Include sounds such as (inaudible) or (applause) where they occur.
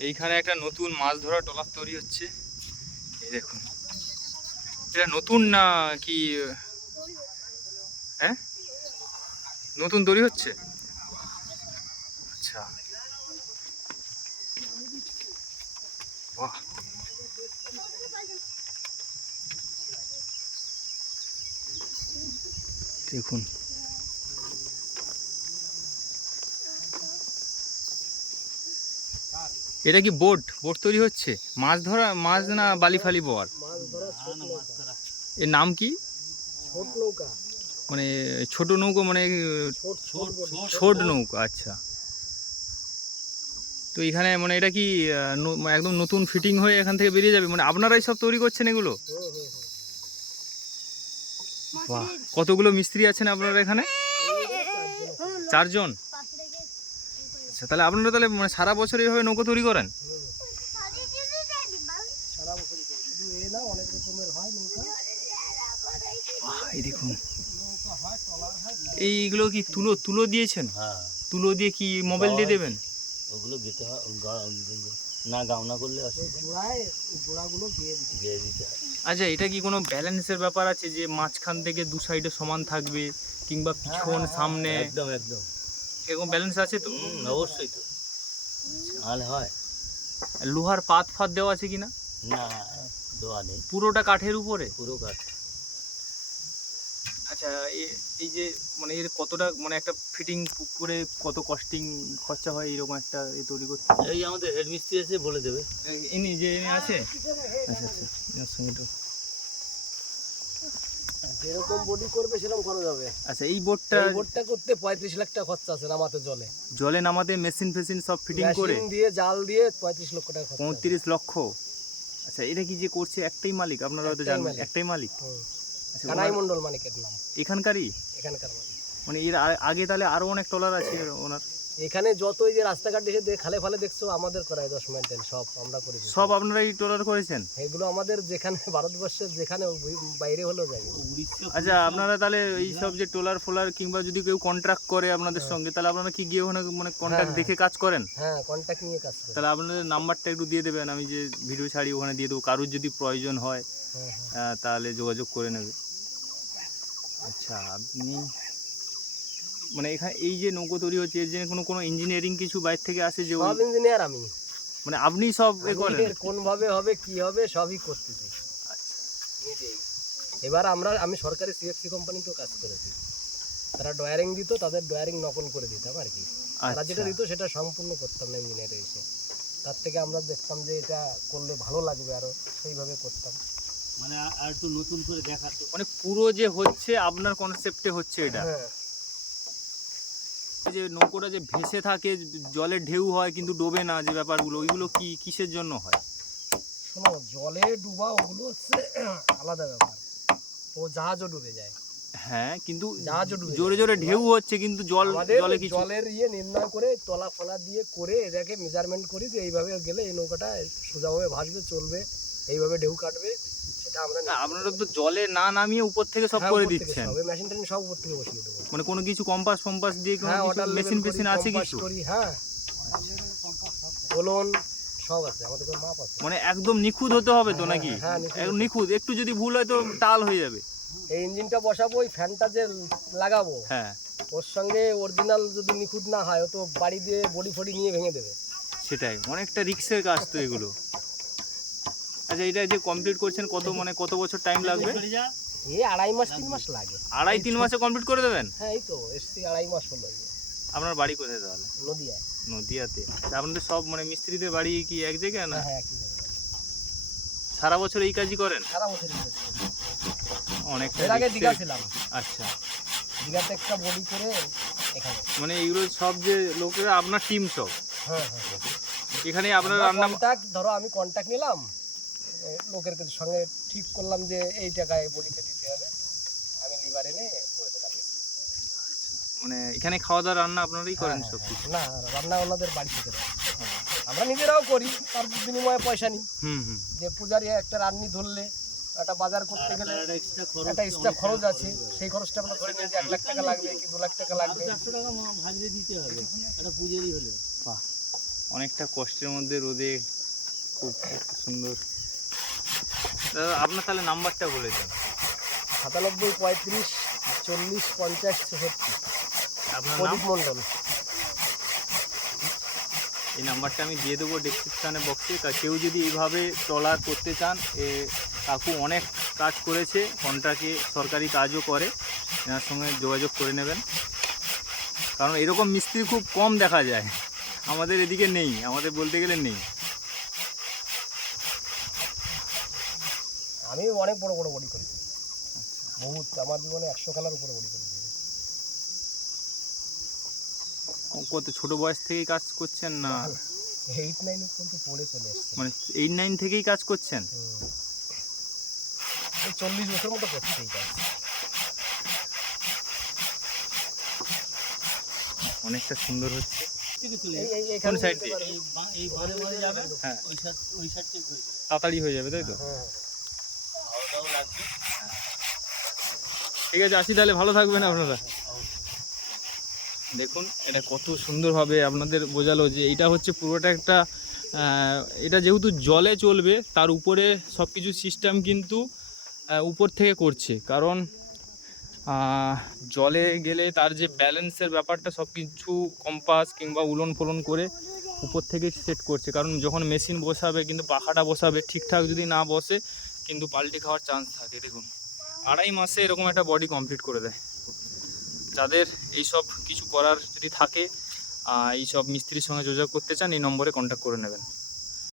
এইখানে একটা নতুন মাছ ধরা ট্রলার তৈরি হচ্ছে। এই দেখুন। এটা নতুন না কি হ্যাঁ? নতুন তৈরি হচ্ছে? আচ্ছা। বাহ। দেখুন। এটা কি বোট? বোট তৈরি হচ্ছে? মাছ ধরা মাছ না বালি ফালি বওয়ার এর নাম কি? নৌকা মানে ছোট নৌকো মানে ছোট নৌকা আচ্ছা। তো এখানে মানে এটা কি একদম নতুন ফিটিং হয়ে এখান থেকে বেরিয়ে যাবে? মানে আপনারাই সব তৈরি করছেন এগুলো? বাহ কতগুলো মিস্ত্রি আছেন আপনারা এখানে? চারজন? আচ্ছা তাহলে আপনারা তাহলে মানে সারা বছর এইভাবে নৌকো তৈরি করেন? হয় এই দেখুন। এইগুলো কি তুলো তুলো দিয়েছেন? হ্যাঁ। তুলো দিয়ে কি মোবাইল দিয়ে দেবেন? ওগুলো দিতে হয় না গাওনা করলে হয়। আচ্ছা এটা কি কোনো ব্যালেন্সের ব্যাপার আছে যে মাঝখান থেকে দু সাইডে সমান থাকবে কিংবা পিছন সামনে? একদম একদম। এরকম ব্যালেন্স আছে তো? হুম, অবশ্যই তো। নাহলে হয়। আর লোহার পাত ফাত দেওয়া আছে কিনা? না দেওয়া নেই। পুরোটা কাঠের উপরে? পুরো কাঠ। আচ্ছা এই যে মানে এর কতটা মানে একটা ফিটিং করে কত কস্টিং খরচা হয়? এরকম একটা এ তৈরি করতে? এই আমাদের হেড মিস্ত্রি এসে বলে দেবে। এই- ইনি যে ইনি আছে? আচ্ছা আচ্ছা। সঙ্গে একটু- যেরকম বডি করবে সেরকম আচ্ছা এই বোর্ডটা এই বোর্ডটা করতে পঁয়ত্রিশ লাখ টাকা খরচা আছে নামাতে জলে। জলে নামাতে মেশিন ফেসিন সব ফিটিং করে? মেশিন দিয়ে জাল দিয়ে পঁয়ত্রিশ লক্ষ টাকা খরচা আছে। পঁয়ত্রিশ লক্ষ? আচ্ছা এটা কি যে করছে? একটাই মালিক আপনারা হয়তো জানেন একটাই মালিক। আচ্ছা কানাই মণ্ডল মালিকের নাম। এখানকারই? এখানকার মালিক। মানে এর আগে তাহলে আরও অনেক ট্রলার আছে ওনার। এখানে যতই যে রাস্তাঘাট এসে খালে ফালে দেখছ আমাদের করায় দশ মেনটেন সব আমরা করি সব আপনারা এই ট্রলার করেছেন? এগুলো আমাদের যেখানে (laughs) ভারতবর্ষের যেখানে বাইরে হলেও যায়। আচ্ছা আপনারা তাহলে এই সব যে ট্রলার ফোলার কিংবা যদি কেউ কন্ট্রাক্ট করে আপনাদের সঙ্গে তাহলে আপনারা কি গিয়ে ওখানে মানে কন্ট্রাক্ট হ্যাঁ। দেখে কাজ করেন? হ্যাঁ কন্ট্যাক্ট নিয়ে কাজ করি। তাহলে আপনাদের নাম্বারটা একটু দিয়ে দেবেন আমি যে ভিডিও ছাড়ি ওখানে দিয়ে দেবো। কারোর যদি প্রয়োজন হয় হ্যাঁ হ্যাঁ। তাহলে যোগাযোগ করে নেবে। আচ্ছা আপনি মানে এখানে এই যে নৌকো তৈরি হচ্ছে এর জন্য কোনো কোনো ইঞ্জিনিয়ারিং কিছু বাইরে থেকে আসে যে সব ইঞ্জিনিয়ার আমি। মানে আপনি সব এ করেন আমি এর কোন ভাবে হবে কি হবে সবই করতেছি। আচ্ছা। নিজেই এবার আমরা আমি সরকারি সিএফসি কোম্পানিতেও কাজ করেছি। তারা ডয়ারিং দিত তাদের ডয়ারিং নকল করে দিতাম আর কি। তারা যেটা আচ্ছা। দিত সেটা সম্পূর্ণ করতাম না ইঞ্জিনিয়ার এসে। তার থেকে আমরা দেখতাম যে এটা করলে ভালো লাগবে আরও সেইভাবে করতাম। মানে আর- আর একটু নতুন করে দেখাতো। মানে পুরো যে হচ্ছে আপনার কনসেপ্টে হচ্ছে এটা। হ্যাঁ। যে নৌকোটা যে ভেসে থাকে জলে ঢেউ হয় কিন্তু ডোবে না যে ব্যাপারগুলো ওইগুলো কি কিসের জন্য হয়? শোনো জলে ডুবা ওগুলো হচ্ছে আলাদা ব্যাপার। ও জাহাজও ডুবে যায়। হ্যাঁ কিন্তু জাহাজও ডুবে জোরে জোরে ঢেউ হচ্ছে কিন্তু জল জলে কিছু জলের ইয়ে নির্ণয় করে তলা ফলা দিয়ে করে এটাকে মেজারমেন্ট করি যে এইভাবে গেলে এই নৌকাটা সোজাভাবে ভাসবে চলবে এইভাবে ঢেউ কাটবে। সেটা আমরা না, আপনারা তো জলে না নামিয়ে উপর থেকে সব হ্যাঁ, করে দিচ্ছেন। সব, মেশিন টেশিন সব উপর থেকে বসিয়ে দেবো। মানে কোনো কিছু কম্পাস ফম্পাস দিয়ে কোনো হ্যাঁ মেশিন মেশিন ফেশিন আছে কিছু? হ্যাঁ। সব আছে আমাদের মাপ আছে। মানে একদম নিখুঁত হতে হবে তো হ্যাঁ, নাকি? হ্যাঁ, একদম নিখুঁত একটু যদি ভুল হয় তো টাল হয়ে যাবে। এই ইঞ্জিনটা বসাবো ওই ফ্যানটা যে লাগাবো হ্যাঁ। ওর সঙ্গে অরিজিনাল যদি নিখুঁত না হয় ও তো বাড়ি দিয়ে বডি ফডি নিয়ে ভেঙে দেবে। সেটাই অনেকটা রিক্সের কাজ তো এগুলো। আচ্ছা এটা যে কমপ্লিট করছেন কত মানে কত বছর টাইম লাগবে? এই আড়াই মাস তিন মাস লাগে। আড়াই তিন মাসে কমপ্লিট করে দেবেন? হ্যাঁ এই তো এসছি আড়াই মাস হলো। আপনার বাড়ি কোথায় তাহলে? নদিয়ায়। নদিয়াতে। আপনাদের সব মানে মিস্ত্রিদের বাড়ি কি এক জায়গায় না? হ্যাঁ হ্যাঁ একই জায়গায়। সারা বছর এই কাজই করেন? সারা বছর অনেকটা আগে দীঘা ছিলাম আচ্ছা। দীঘাতে একটা বডি করে এখানে। মানে এইগুলো সব যে লোকেরা আপনার টিম সব? হ্যাঁ হ্যাঁ এখানে আপনার রান্না ধরো আমি কন্ট্যাক্ট নিলাম লোকের কাছে সঙ্গে ঠিক করলাম যে এই টাকায় বডিতে দিতে হবে। আমি লিভার এনে করে দিলাম। মানে এখানে খাওয়া দাওয়া রান্না আপনারাই করেন হ্যাঁ, সব হ্যাঁ, কিছু না রান্না ওনাদের বাড়ি থেকে আমরা নিজেরাও করি তার বিনিময়ে পয়সা নিই। হুম হুম। যে পূজারি একটা রান্নি ধরলে একটা বাজার করতে গেলে একটা এক্সট্রা খরচ আছে সেই খরচটা আমরা ধরে নিই যে এক লাখ টাকা লাগবে কি দু লাখ টাকা লাগবে। চারশো টাকা মা- দিতে হবে একটা পুজোরই হলে। বাহ অনেকটা কষ্টের মধ্যে রোদে খুব সুন্দর আপনার তাহলে নাম্বারটা বলে দেন। সাতানব্বই পঁয়ত্রিশ চল্লিশ পঞ্চাশ ছেষট্টি। আপনার নাম? মণ্ডল। এই নাম্বারটা আমি দিয়ে দেবো ডিসক্রিপশানে বক্সে তা কেউ যদি এইভাবে ট্রলার করতে চান এ কাকু অনেক কাজ করেছে কন্ট্রাক্টে সরকারি কাজও করে এনার সঙ্গে যোগাযোগ করে নেবেন। কারণ এরকম মিস্ত্রি খুব কম দেখা যায়। আমাদের এদিকে নেই আমাদের বলতে গেলে নেই। আমি অনেক বড় বড় বডি করেছি। বহুত আমার জীবনে একশো খেলার উপরে বডি করেছি। কত ছোট বয়স থেকেই কাজ করছেন না? এইট নাইন পর্যন্ত পড়ে চলে এসছে। মানে এইট নাইন থেকেই কাজ করছেন? চল্লিশ বছর মতো করছি এই কাজ। অনেকটা সুন্দর হচ্ছে। কোন দিয়ে? হ্যাঁ। তাড়াতাড়ি হয়ে যাবে তাই তো? ঠিক আছে, আসি তাহলে। ভালো থাকবেন আপনারা। দেখুন, এটা কত সুন্দরভাবে আপনাদের বোঝালো যে এটা হচ্ছে পুরোটা একটা এটা যেহেতু জলে চলবে, তার উপরে সব কিছু সিস্টেম কিন্তু উপর থেকে করছে। কারণ জলে গেলে তার যে ব্যালেন্সের ব্যাপারটা সব কিছু কম্পাস কিংবা উলন ফলন করে উপর থেকে সেট করছে। কারণ যখন মেশিন বসাবে, কিন্তু পাখাটা বসাবে, ঠিকঠাক যদি না বসে কিন্তু পাল্টে খাওয়ার চান্স থাকে, দেখুন। আড়াই মাসে এরকম একটা বডি কমপ্লিট করে দেয়। যাদের এইসব কিছু করার যদি থাকে এই এইসব মিস্ত্রির সঙ্গে যোগাযোগ করতে চান, এই নম্বরে কন্ট্যাক্ট করে নেবেন।